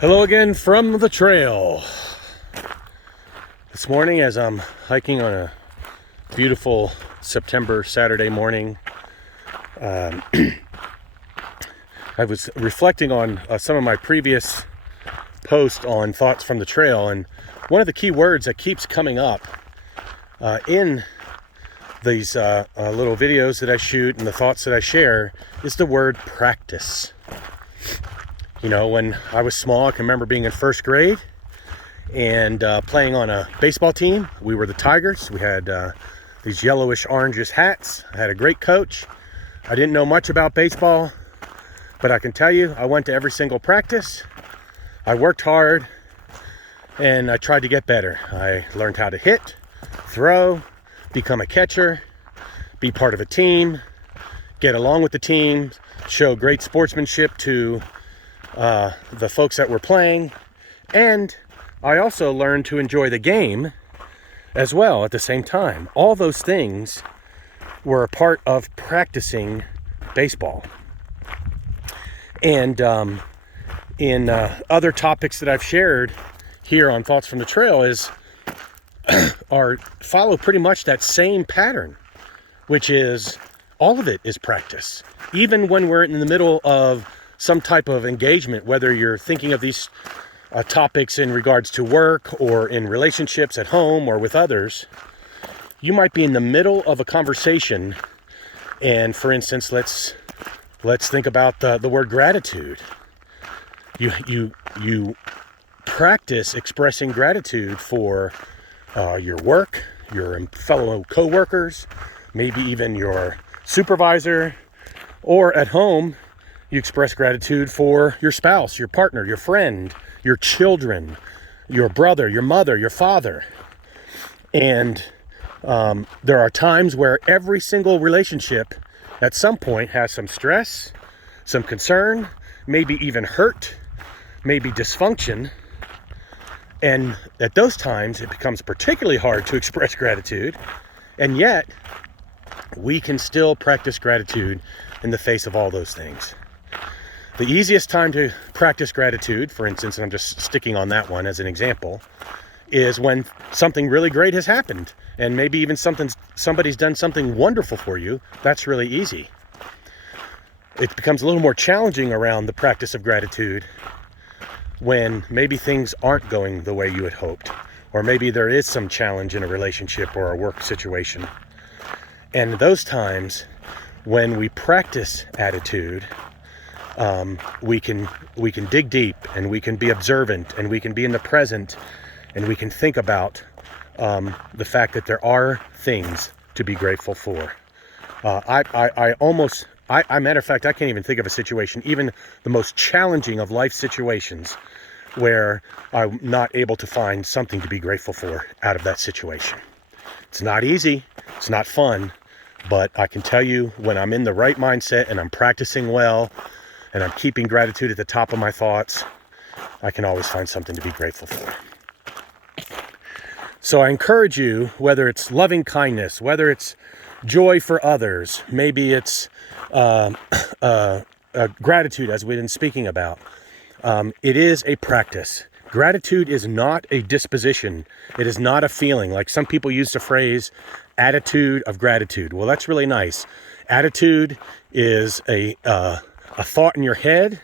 Hello again from the trail. This morning, as I'm hiking on a beautiful September Saturday morning, I was reflecting on some of my previous posts on thoughts from the trail, and one of the key words that keeps coming up in these little videos that I shoot and the thoughts that I share is the word practice. You know, when I was small, I can remember being in first grade and playing on a baseball team. We were the Tigers. We had these yellowish orangish hats. I had a great coach. I didn't know much about baseball, but I can tell you, I went to every single practice. I worked hard and I tried to get better. I learned how to hit, throw, become a catcher, be part of a team, get along with the team, show great sportsmanship to the folks that were playing, and I also learned to enjoy the game as well at the same time. All those things were a part of practicing baseball. And in other topics that I've shared here on Thoughts from the Trail follow pretty much that same pattern, which is all of it is practice. Even when we're in the middle of some type of engagement, whether you're thinking of these topics in regards to work or in relationships at home or with others, you might be in the middle of a conversation. And for instance, let's think about the word gratitude. You practice expressing gratitude for your work, your fellow coworkers, maybe even your supervisor, or at home, you express gratitude for your spouse, your partner, your friend, your children, your brother, your mother, your father. And there are times where every single relationship at some point has some stress, some concern, maybe even hurt, maybe dysfunction. And at those times, it becomes particularly hard to express gratitude. And yet, we can still practice gratitude in the face of all those things. The easiest time to practice gratitude, for instance, and I'm just sticking on that one as an example, is when something really great has happened, and maybe even somebody's done something wonderful for you. That's really easy. It becomes a little more challenging around the practice of gratitude when maybe things aren't going the way you had hoped, or maybe there is some challenge in a relationship or a work situation. And those times when we practice attitude, we can dig deep, and we can be observant, and we can be in the present, and we can think about the fact that there are things to be grateful for. Matter of fact, I can't even think of a situation, even the most challenging of life situations, where I'm not able to find something to be grateful for out of that situation. It's not easy, it's not fun, but I can tell you, when I'm in the right mindset and I'm practicing well, and I'm keeping gratitude at the top of my thoughts, I can always find something to be grateful for. So I encourage you, whether it's loving kindness, whether it's joy for others, maybe it's gratitude, as we've been speaking about, it is a practice. Gratitude is not a disposition. It is not a feeling. Like some people use the phrase attitude of gratitude. Well, that's really nice. Attitude is a thought in your head.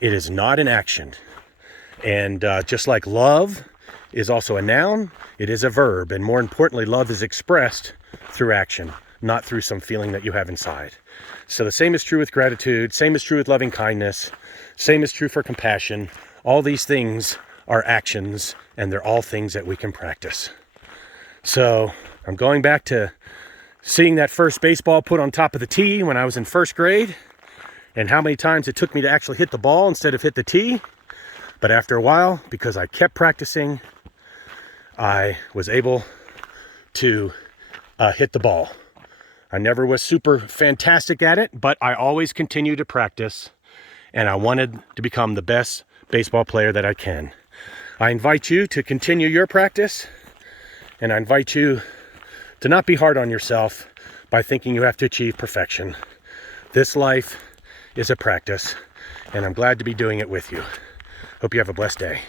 It is not an action. And just like love is also a noun, it is a verb. And more importantly, love is expressed through action, not through some feeling that you have inside. So the same is true with gratitude, same is true with loving kindness, same is true for compassion. All these things are actions, and they're all things that we can practice. So I'm going back to seeing that first baseball put on top of the tee when I was in first grade, and how many times it took me to actually hit the ball instead of hit the tee. But after a while, because I kept practicing, I was able to hit the ball. I never was super fantastic at it, but I always continued to practice, and I wanted to become the best baseball player that I can. I invite you to continue your practice, and I invite you to not be hard on yourself by thinking you have to achieve perfection. This life is a practice, and I'm glad to be doing it with you. Hope you have a blessed day.